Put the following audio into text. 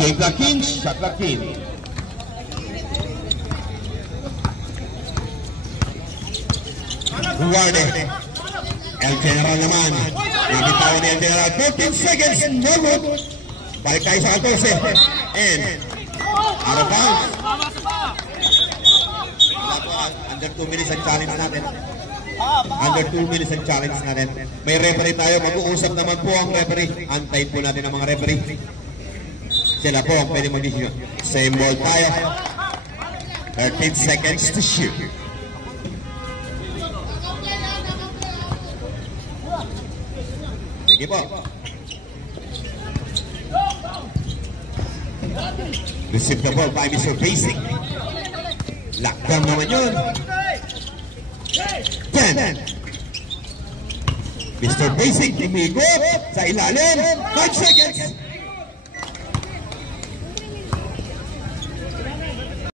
Game clock in, shot clock in. Guarde. El General naman. Binitawan ni El General. 14 seconds. No good. Balik tayo sa 14. And out of bounds. Under 2 minutes ang challenge natin. Under 2 minutes ang challenge natin. May referee tayo. Mag-uusap naman po ang referee. Antayin po natin ang mga referee. Sila po ang pwede mag-decision. Same ball tayo. 13 seconds to shoot. Sige po. Receive the ball by Mr. Basic. Lockdown naman yun. 10. Mr. Basic, imigot sa ilalim. 5 seconds.